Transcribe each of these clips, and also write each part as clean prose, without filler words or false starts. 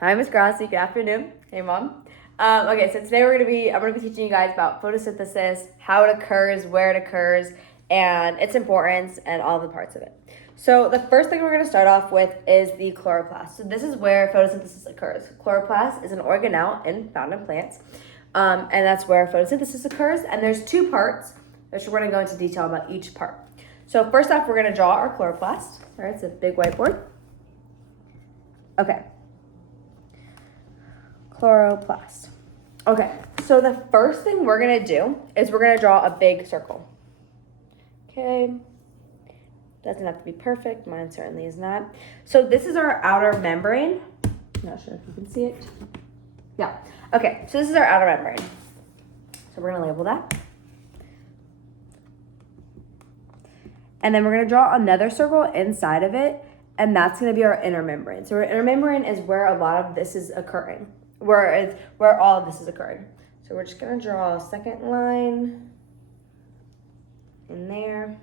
Hi, Miss Grassi. Good afternoon. Hey, Mom. Okay, so today I'm gonna be teaching you guys about photosynthesis, how it occurs, where it occurs, and its importance, and all the parts of it. So the first thing we're gonna start off with is the chloroplast. So this is where photosynthesis occurs. Chloroplast is an organelle found in plants, and that's where photosynthesis occurs. And there's two parts, which we're gonna go into detail about each part. So first off, we're gonna draw our chloroplast. All right, it's a big whiteboard. Okay. Chloroplast. Okay, so the first thing we're gonna do is we're gonna draw a big circle. Okay, doesn't have to be perfect, mine certainly is not. So this is our outer membrane. Not sure if you can see it. Yeah, okay, so this is our outer membrane. So we're gonna label that. And then we're gonna draw another circle inside of it, and that's gonna be our inner membrane. So our inner membrane is where a lot of this is occurring. Where all of this is occurring. So we're just gonna draw a second line in there.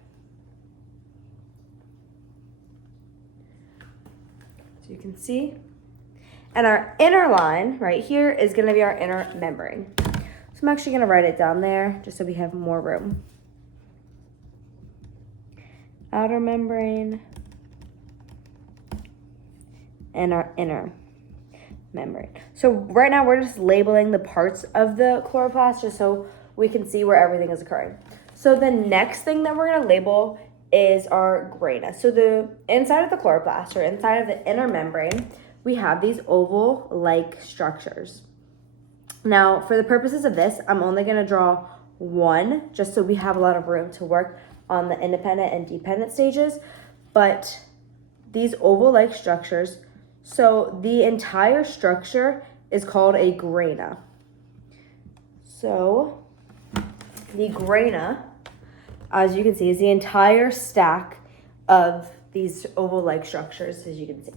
So you can see. And our inner line right here is gonna be our inner membrane. So I'm actually gonna write it down there just so we have more room. Outer membrane and our inner membrane. So right now we're just labeling the parts of the chloroplast just so we can see where everything is occurring. So the next thing that we're gonna label is our grana. So the inside of the chloroplast, or inside of the inner membrane, we have these oval-like structures. Now, for the purposes of this, I'm only gonna draw one, just so we have a lot of room to work on the independent and dependent stages. But these oval-like structures, so the entire structure is called a grana. So the grana, as you can see, is the entire stack of these oval-like structures, as you can see.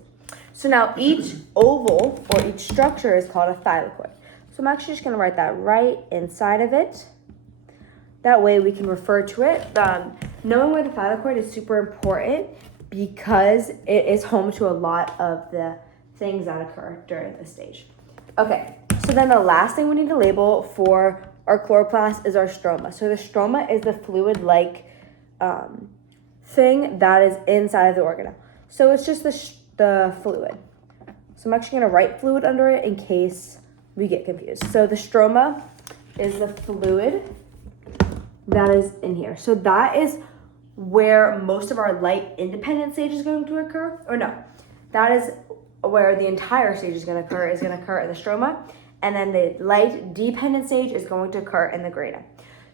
So now each oval or each structure is called a thylakoid. So I'm actually just gonna write that right inside of it. That way we can refer to it. Knowing where the thylakoid is super important because it is home to a lot of the things that occur during this stage. Okay, so then the last thing we need to label for our chloroplast is our stroma. So the stroma is the fluid-like thing that is inside of the organelle. So it's just the fluid. So I'm actually gonna write fluid under it in case we get confused. So the stroma is the fluid that is in here. So that is where most of our light independent stage is going to occur, or no, that is where the entire stage is going to occur in the stroma, and then the light dependent stage is going to occur in the grana.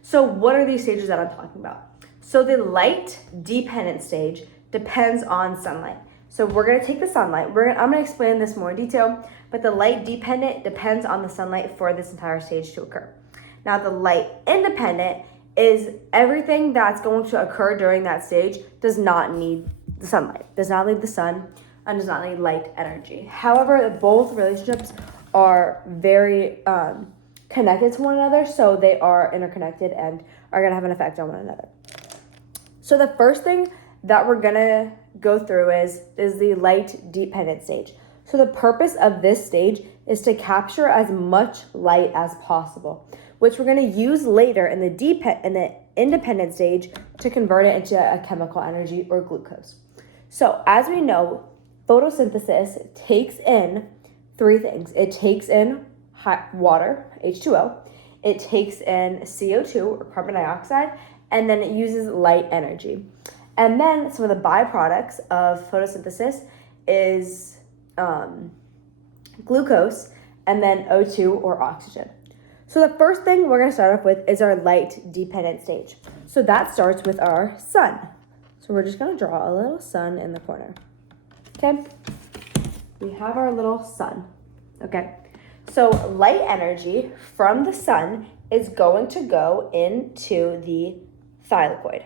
So what are these stages that I'm talking about? So the light dependent stage depends on sunlight. So we're going to take the sunlight. I'm going to explain this more in detail, but the light dependent depends on the sunlight for this entire stage to occur. Now the light independent is everything that's going to occur during that stage does not need the sunlight, does not need the sun, and does not need light energy. However, both relationships are very connected to one another, so they are interconnected and are gonna have an effect on one another. So the first thing that we're gonna go through is the light dependent stage. So the purpose of this stage is to capture as much light as possible, which we're going to use later in the independent stage to convert it into a chemical energy or glucose. So as we know, photosynthesis takes in three things. It takes in water, H2O, it takes in CO2 or carbon dioxide, and then it uses light energy. And then some of the byproducts of photosynthesis is glucose and then O2 or oxygen. So the first thing we're going to start off with is our light dependent stage. So that starts with our sun. So we're just going to draw a little sun in the corner. Okay? We have our little sun. Okay? So light energy from the sun is going to go into the thylakoid.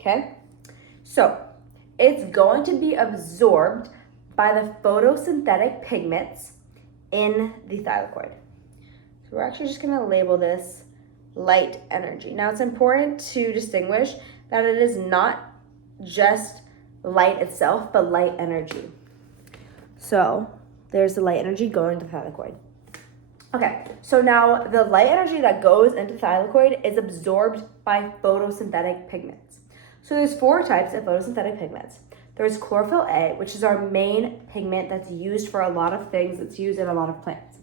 Okay? So it's going to be absorbed by the photosynthetic pigments in the thylakoid. So we're actually just going to label this light energy. Now it's important to distinguish that it is not just light itself, but light energy. So There's the light energy going to the thylakoid. Okay, so now the light energy that goes into the thylakoid is absorbed by photosynthetic pigments. So there's 4 types of photosynthetic pigments. There's chlorophyll A, which is our main pigment that's used for a lot of things. It's used in a lot of plants.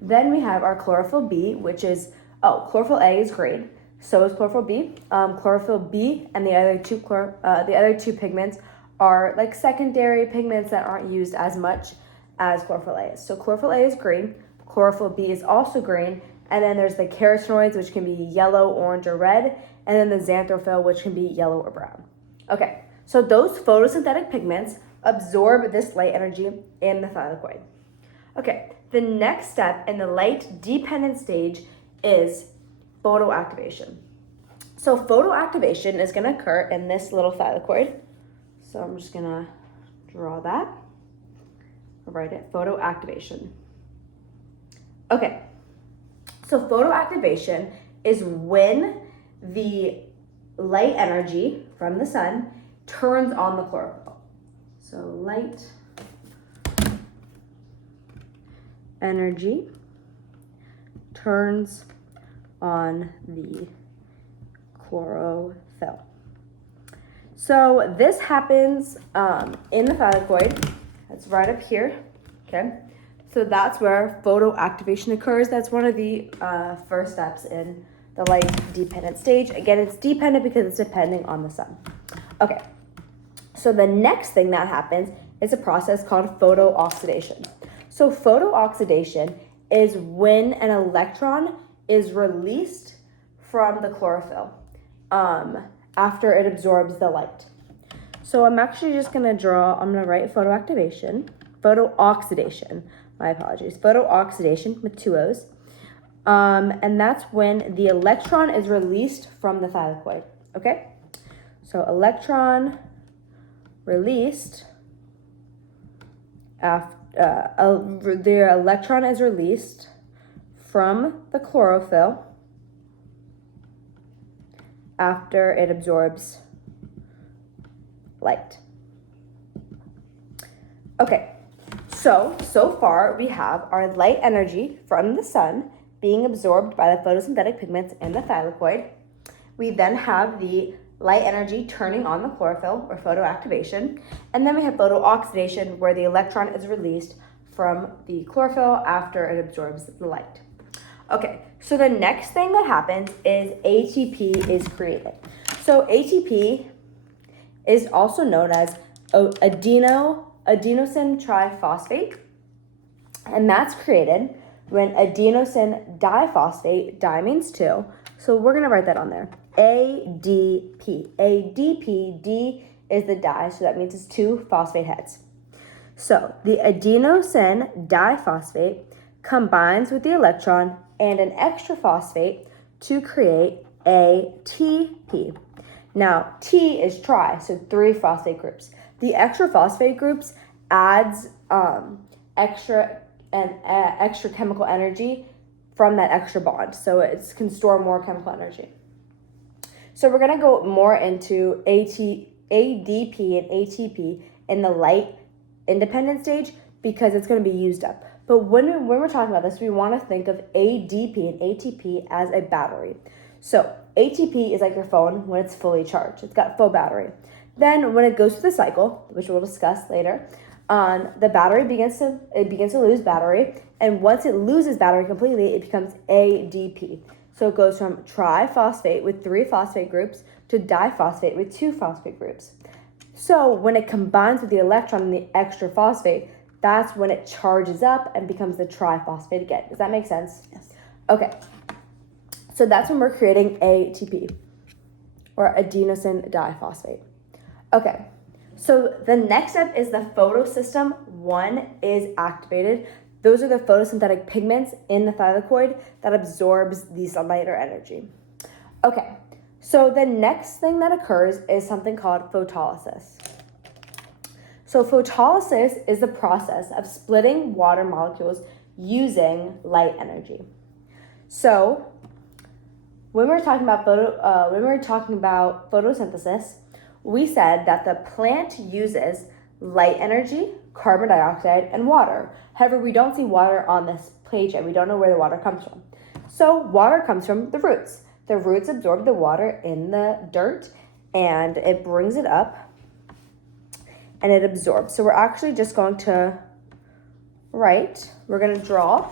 Then we have our chlorophyll B, which is, chlorophyll A is green. So is chlorophyll B. Chlorophyll B and the other two pigments are like secondary pigments that aren't used as much as chlorophyll A is. So chlorophyll A is green. Chlorophyll B is also green. And then there's the carotenoids, which can be yellow, orange, or red. And then the xanthophyll, which can be yellow or brown. Okay, so those photosynthetic pigments absorb this light energy in the thylakoid. Okay, the next step in the light-dependent stage is photoactivation. So photoactivation is going to occur in this little thylakoid. So I'm just going to draw that. I'll write it, photoactivation. Okay, so photoactivation is when the light energy from the sun turns on the chlorophyll. So light energy turns on the chlorophyll. So this happens in the thylakoid. That's right up here, okay? So that's where photoactivation occurs. That's one of the first steps in the light-dependent stage. Again, it's dependent because it's depending on the sun. Okay, so the next thing that happens is a process called photooxidation. So photooxidation is when an electron is released from the chlorophyll after it absorbs the light. So I'm actually just gonna write photooxidation, my apologies, photooxidation with 2 O's. And that's when the electron is released from the thylakoid, okay? So electron released the electron is released from the chlorophyll after it absorbs light. Okay, so far we have our light energy from the sun being absorbed by the photosynthetic pigments in the thylakoid. We then have the light energy turning on the chlorophyll, or photoactivation, and then we have photooxidation, where the electron is released from the chlorophyll after it absorbs the light. Okay, so the next thing that happens is ATP is created. So ATP is also known as adenosine triphosphate, and that's created when adenosine diphosphate, di means 2, so we're going to write that on there, ADP. ADP, D is the di, so that means it's 2 phosphate heads. So the adenosine diphosphate combines with the electron and an extra phosphate to create ATP. Now, T is tri, so 3 phosphate groups. The extra phosphate groups adds extra chemical energy from that extra bond, so it can store more chemical energy. So we're gonna go more into ADP and ATP in the light independent stage because it's gonna be used up. But when we're talking about this, we wanna think of ADP and ATP as a battery. So ATP is like your phone when it's fully charged. It's got full battery. Then when it goes through the cycle, which we'll discuss later, the battery begins to lose battery, and once it loses battery completely, it becomes ADP. So it goes from triphosphate with 3 phosphate groups to diphosphate with 2 phosphate groups. So when it combines with the electron and the extra phosphate, that's when it charges up and becomes the triphosphate again. Does that make sense? Yes. Okay. So that's when we're creating ATP, or adenosine diphosphate. Okay. So the next step is the photosystem 1 is activated. Those are the photosynthetic pigments in the thylakoid that absorbs the sunlight or energy. Okay, so the next thing that occurs is something called photolysis. So photolysis is the process of splitting water molecules using light energy. So when we're talking about photosynthesis, we said that the plant uses light energy, carbon dioxide, and water. However, we don't see water on this page yet. We don't know where the water comes from. So water comes from the roots. The roots absorb the water in the dirt and it brings it up and it absorbs. So we're actually just going to we're going to draw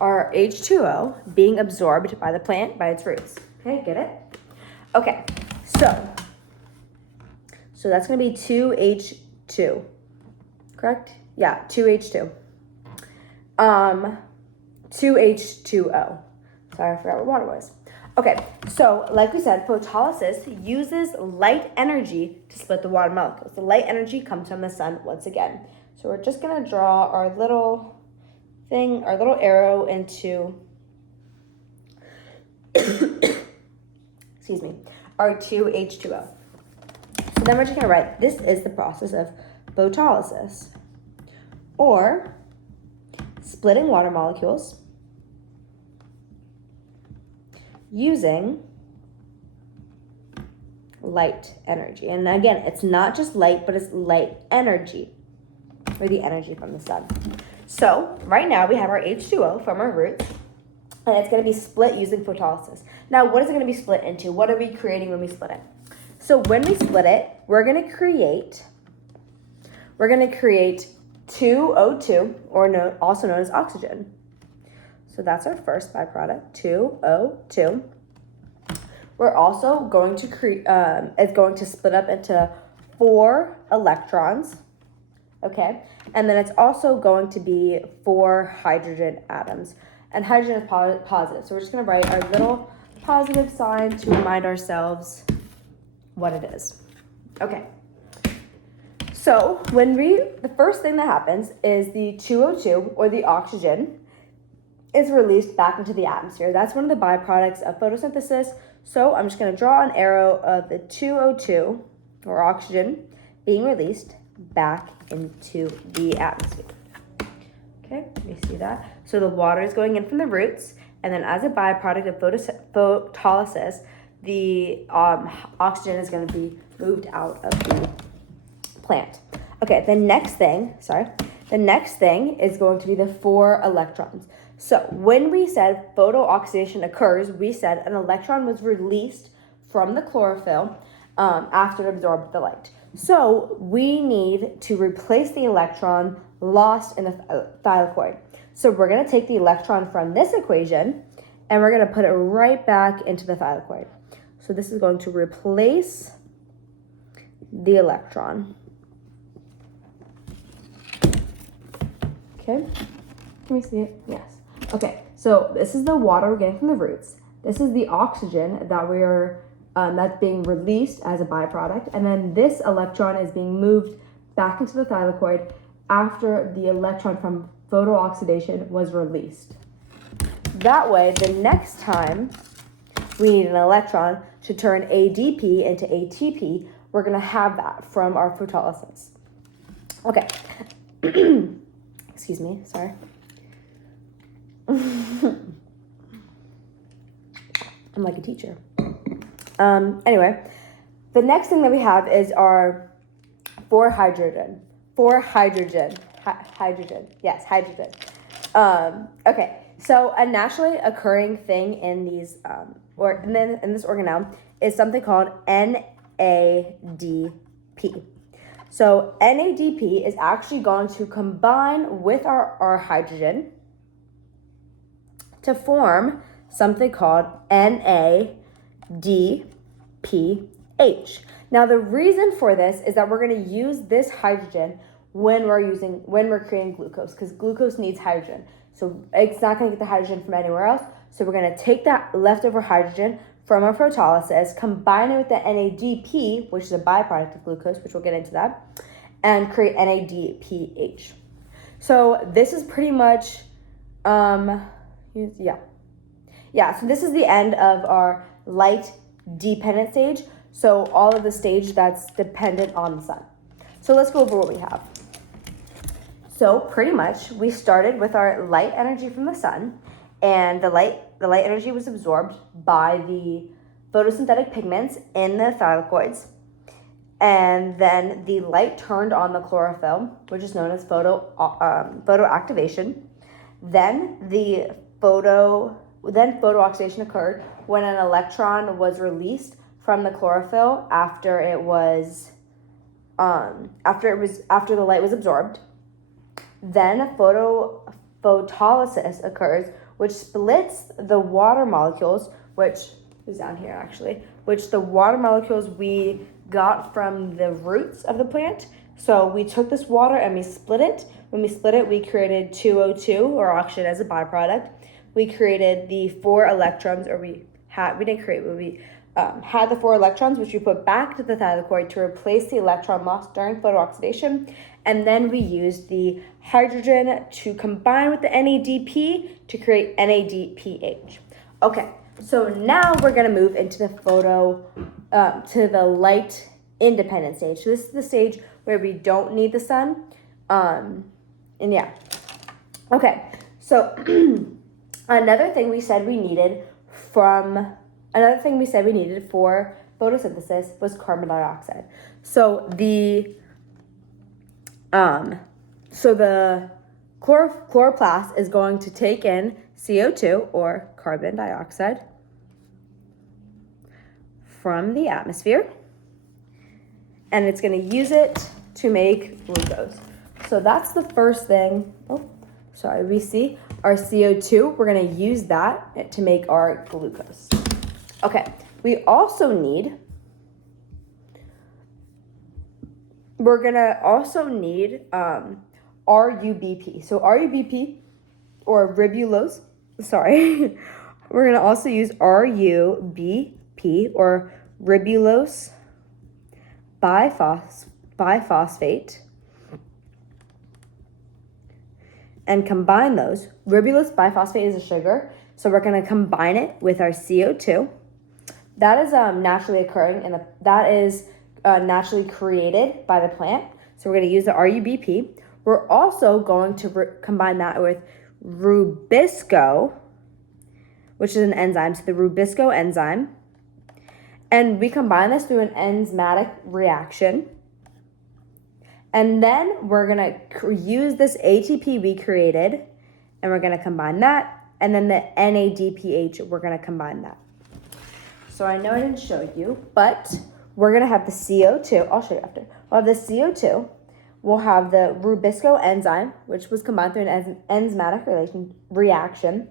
our H2O being absorbed by the plant by its roots. Okay, get it? Okay, so that's going to be 2H2, correct? Yeah, 2H2. 2H2O. Sorry, I forgot what water was. Okay, so like we said, photolysis uses light energy to split the water molecules. The light energy comes from the sun once again. So we're just gonna draw our little thing, our little arrow into, excuse me, our 2H2O. So then we're just gonna write, this is the process of photolysis, or splitting water molecules using light energy. And again, it's not just light, but it's light energy, or the energy from the sun. So right now we have our H2O from our roots, and it's going to be split using photolysis. Now, what is it going to be split into? What are we creating when we split it? So when we split it, we're going to create 2O2, or also known as oxygen. So that's our first byproduct, 2O2. We're also going to it's going to split up into 4 electrons, okay? And then it's also going to be 4 hydrogen atoms. And hydrogen is positive. So we're just gonna write our little positive sign to remind ourselves what it is. Okay. So the first thing that happens is the 2O2, or the oxygen, is released back into the atmosphere. That's one of the byproducts of photosynthesis. So I'm just going to draw an arrow of the 2O2, or oxygen, being released back into the atmosphere. Okay, you see that? So the water is going in from the roots, and then as a byproduct of photolysis, the oxygen is going to be moved out of the plant. Okay, the next thing is going to be the 4 electrons. So when we said photooxidation occurs, we said an electron was released from the chlorophyll after it absorbed the light. So we need to replace the electron lost in the thylakoid. So we're going to take the electron from this equation and we're going to put it right back into the thylakoid. So this is going to replace the electron. Okay, can we see it? Yes. Okay, so this is the water we're getting from the roots. This is the oxygen that that's being released as a byproduct, and then this electron is being moved back into the thylakoid after the electron from photooxidation was released. That way, the next time we need an electron to turn ADP into ATP, we're going to have that from our photolysis. Okay. Excuse me, sorry. I'm like a teacher. Anyway, the next thing that we have is our 4 hydrogen. Yes, hydrogen. Okay, so a naturally occurring thing in these, in this organelle is something called NADP. So NADP is actually going to combine with our hydrogen to form something called NADPH. Now the reason for this is that we're going to use this hydrogen when we're creating glucose, because glucose needs hydrogen. So it's not going to get the hydrogen from anywhere else. So we're going to take that leftover hydrogen from our photolysis, combine it with the NADP, which is a byproduct of glucose, which we'll get into that, and create NADPH. So this is pretty much, so this is the end of our light dependent stage. So all of the stage that's dependent on the sun. So let's go over what we have. So pretty much we started with our light energy from the sun, and the light energy was absorbed by the photosynthetic pigments in the thylakoids. and then the light turned on the chlorophyll, which is known as photoactivation. Then photooxidation occurred when an electron was released from the chlorophyll after the light was absorbed. Then photolysis occurs, which splits the water molecules, which is down here actually, which the water molecules we got from the roots of the plant. So we took this water and we split it. When we split it, we created 2O2 or oxygen as a byproduct. We created the 4 electrons, or we had the 4 electrons, which we put back to the thylakoid to replace the electron lost during photooxidation. And then we used the hydrogen to combine with the NADP to create NADPH. Okay, so now we're gonna move into the to the light independent stage. So this is the stage where we don't need the sun. And yeah. Okay, so another thing we said we needed for photosynthesis was carbon dioxide. So the chloroplast is going to take in CO2 or carbon dioxide from the atmosphere, and it's going to use it to make glucose. So that's the first thing. We see our CO2. We're going to use that to make our glucose. Okay, we're going to also need RUBP. So RUBP or ribulose, we're going to also use RUBP or ribulose biphosphate and combine those. Ribulose biphosphate is a sugar, so we're going to combine it with our CO2. That is naturally occurring naturally created by the plant. So we're going to use the RUBP. We're also going to combine that with Rubisco, which is an enzyme, so the Rubisco enzyme. And we combine this through an enzymatic reaction. And then we're going to use this ATP we created, and we're going to combine that. And then the NADPH, we're going to combine that. So I know I didn't show you, but we're going to have the CO2. I'll show you after. We'll have the CO2. We'll have the Rubisco enzyme, which was combined through an enzymatic reaction.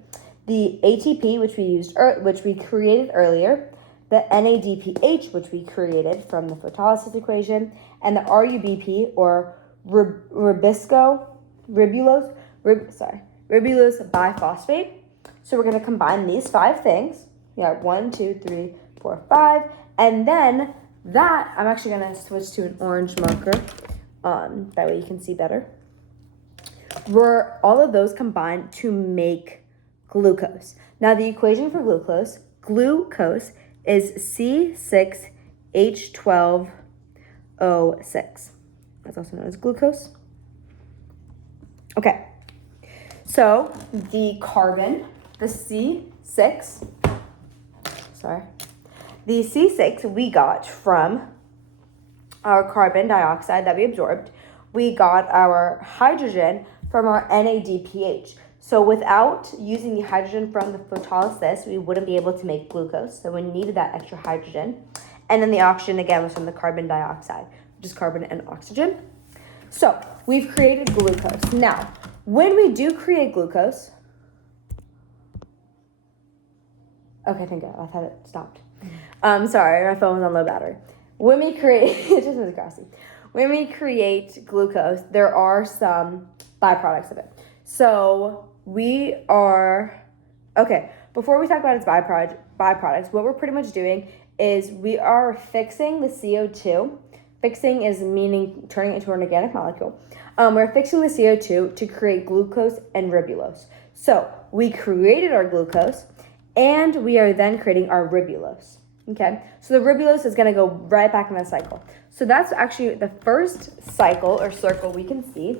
The ATP, which we created earlier. The NADPH, which we created from the photolysis equation. And the RUBP, or ribulose biphosphate. So we're going to combine these 5 things. We have 1, 2, 3, 4, 5. And then that, I'm actually going to switch to an orange marker. That way you can see better. All of those combined to make glucose. Now the equation for glucose is C6H12O6. That's also known as glucose. Okay, so the C6 we got from our carbon dioxide that we absorbed. We got our hydrogen from our NADPH. So without using the hydrogen from the photolysis, we wouldn't be able to make glucose. So we needed that extra hydrogen. And then the oxygen, again, was from the carbon dioxide, which is carbon and oxygen. So we've created glucose. Now, when we do create glucose, okay, thank God, I thought it stopped. Sorry, my phone was on low battery. When we create, it just was grassi. When we create glucose, there are some byproducts of it. So before we talk about its byproducts, what we're pretty much doing is we are fixing the CO2. Fixing is meaning turning it into an organic molecule. We're fixing the CO2 to create glucose and ribulose. So we created our glucose, and we are then creating our ribulose. Okay, so the ribulose is going to go right back in the cycle. So that's actually the first cycle or circle we can see.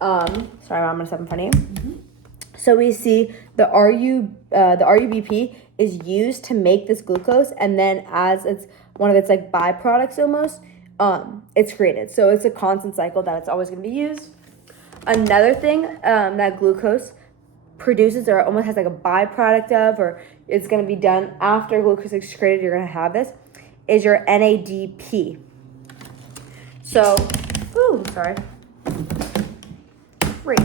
Sorry, I'm going to step in front of you. Mm-hmm. So we see the RUBP is used to make this glucose, and then as it's one of its like byproducts almost, it's created. So it's a constant cycle that it's always going to be used. Another thing that glucose produces, or almost has like a byproduct of, or it's going to be done after glucose is created, you're going to have this, is your NADP. So, sorry. Great.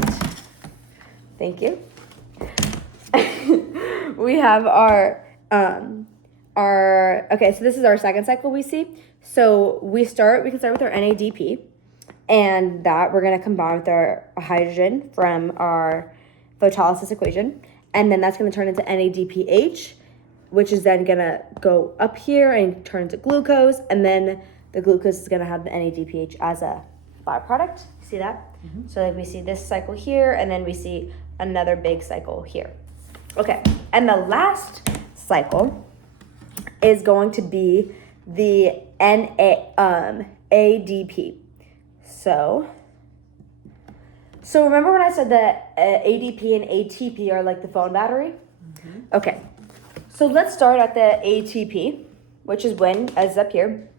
Thank you. We have okay, so this is our second cycle we see. So we can start with our NADP, and that we're going to combine with our hydrogen from our photolysis equation, and then that's going to turn into NADPH, which is then going to go up here and turn into glucose, and then the glucose is going to have the NADPH as a byproduct. See that? Mm-hmm. So like we see this cycle here, and then we see another big cycle here. Okay, and the last cycle is going to be the ADP. So remember when I said that ADP and ATP are like the phone battery? Mm-hmm. Okay, so let's start at the ATP, which is when, as up here,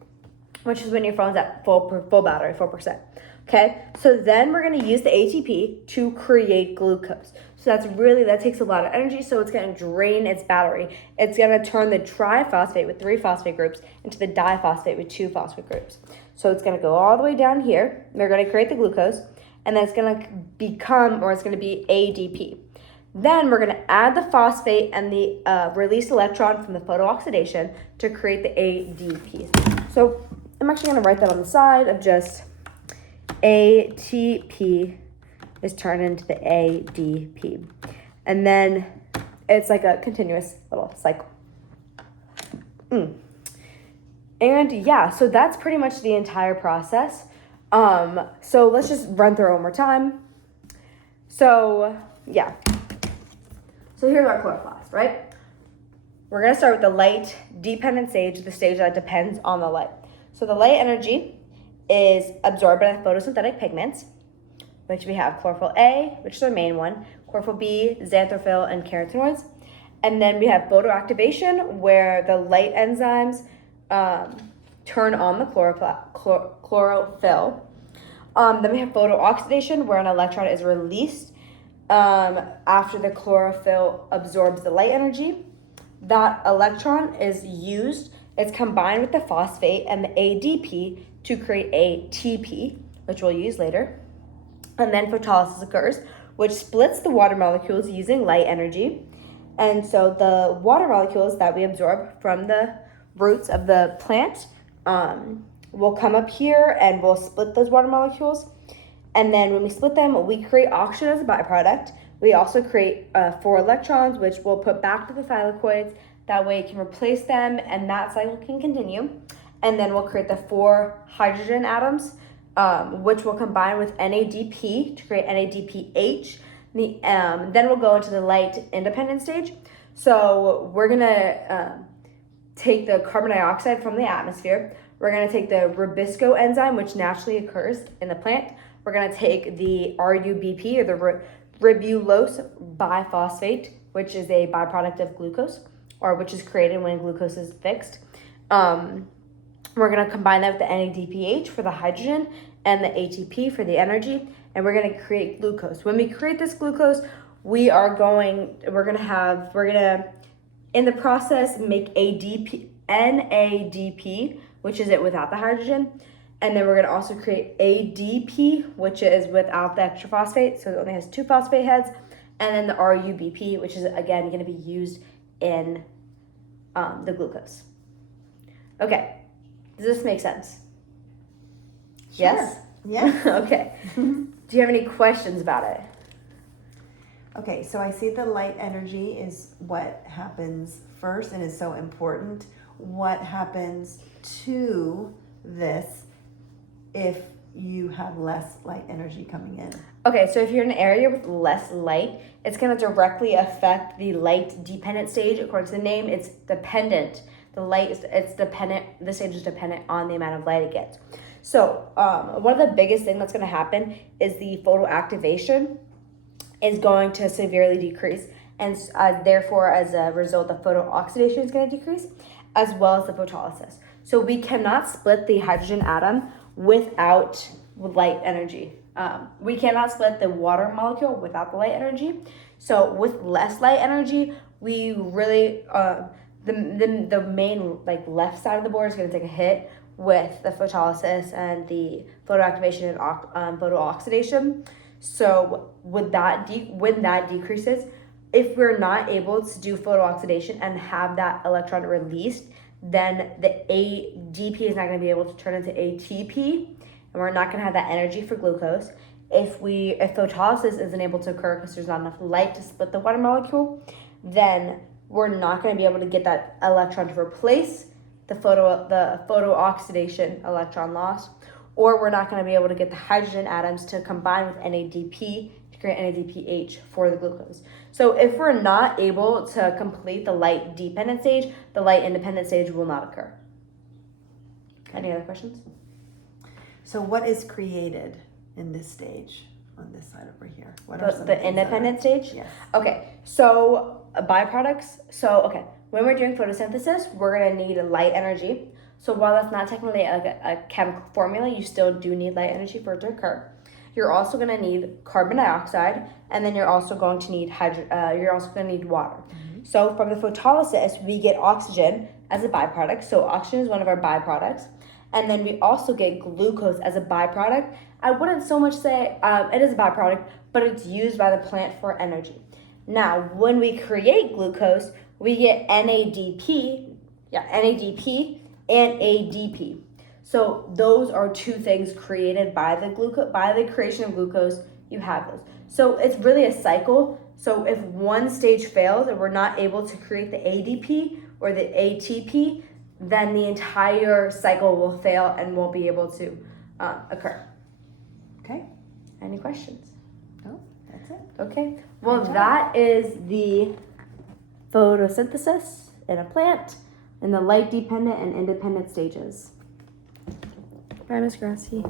which is when your phone's at full battery, 4%. Okay, so then we're going to use the ATP to create glucose. So that takes a lot of energy, so it's going to drain its battery. It's going to turn the triphosphate with 3 phosphate groups into the diphosphate with 2 phosphate groups. So it's going to go all the way down here. They're going to create the glucose, and then it's going to be ADP. Then we're going to add the phosphate and the released electron from the photooxidation to create the ADP. So I'm actually going to write that on the side of just ATP is turned into the ADP. And then it's like a continuous little cycle. And yeah, so that's pretty much the entire process. So let's just run through it one more time. So yeah. So here's our chloroplast, right? We're going to start with the light dependent stage, the stage that depends on the light. So the light energy is absorbed by the photosynthetic pigments, which we have chlorophyll A, which is our main one, chlorophyll B, xanthophyll, and carotenoids. And then we have photoactivation, where the light enzymes turn on the chlorophyll. Then we have photooxidation, where an electron is released after the chlorophyll absorbs the light energy. That electron is used, it's combined with the phosphate and the ADP to create ATP, which we'll use later. And then photolysis occurs, which splits the water molecules using light energy. And so the water molecules that we absorb from the roots of the plant will come up here, and we'll split those water molecules. And then when we split them, we create oxygen as a byproduct. We also create 4 electrons, which we'll put back to the thylakoids. That way it can replace them, and that cycle can continue. And then we'll create the 4 hydrogen atoms, which will combine with NADP to create NADPH. Then we'll go into the light independent stage. So we're gonna take the carbon dioxide from the atmosphere. We're gonna take the ribisco enzyme, which naturally occurs in the plant. We're gonna take the RUBP, or the ribulose biphosphate, which is a byproduct of glucose, or which is created when glucose is fixed. We're going to combine that with the NADPH for the hydrogen and the ATP for the energy, and we're going to create glucose. When we create this glucose, we're going to in the process make NADP, which is it without the hydrogen, and then we're going to also create ADP, which is without the extra phosphate, so it only has 2 phosphate heads, and then the RUBP, which is again going to be used in the glucose. Okay. Does this make sense? Sure. Yes? Yeah. Okay. Do you have any questions about it? Okay, so I see the light energy is what happens first and is so important. What happens to this if you have less light energy coming in? Okay, so if you're in an area with less light, it's going to directly affect the light dependent stage. According to the name, it's dependent. The stage is dependent on the amount of light it gets. So one of the biggest things that's going to happen is the photoactivation is going to severely decrease, and therefore, as a result, the photooxidation is going to decrease, as well as the photolysis. So we cannot split the hydrogen atom without light energy. We cannot split the water molecule without the light energy. So with less light energy, we really the main like left side of the board is going to take a hit with the photolysis and the photoactivation and photooxidation. So when that decreases, if we're not able to do photooxidation and have that electron released, then the ADP is not going to be able to turn into ATP, and we're not going to have that energy for glucose. If photolysis isn't able to occur because there's not enough light to split the water molecule, then we're not going to be able to get that electron to replace the photooxidation electron loss, or we're not going to be able to get the hydrogen atoms to combine with NADP to create NADPH for the glucose. So if we're not able to complete the light dependent stage, the light independent stage will not occur. Any other questions? So what is created in this stage on this side over here? What are some The things independent stage? Yes. Okay, so byproducts. When we're doing photosynthesis, we're going to need light energy. So while that's not technically like a chemical formula, you still do need light energy for it to occur. You're also going to need carbon dioxide, and then you're also going to need water. Mm-hmm. So from the photolysis, we get oxygen as a byproduct. So oxygen is one of our byproducts. And then we also get glucose as a byproduct. I wouldn't so much say it is a byproduct, but it's used by the plant for energy. Now, when we create glucose, we get NADP and ADP. So those are two things created by the creation of glucose. You have those. So it's really a cycle. So if one stage fails and we're not able to create the ADP or the ATP, then the entire cycle will fail and won't be able to occur. Okay. Any questions? No, that's it. Okay. Well, that is the photosynthesis in a plant in the light dependent and independent stages. Bye, Miss Grassi.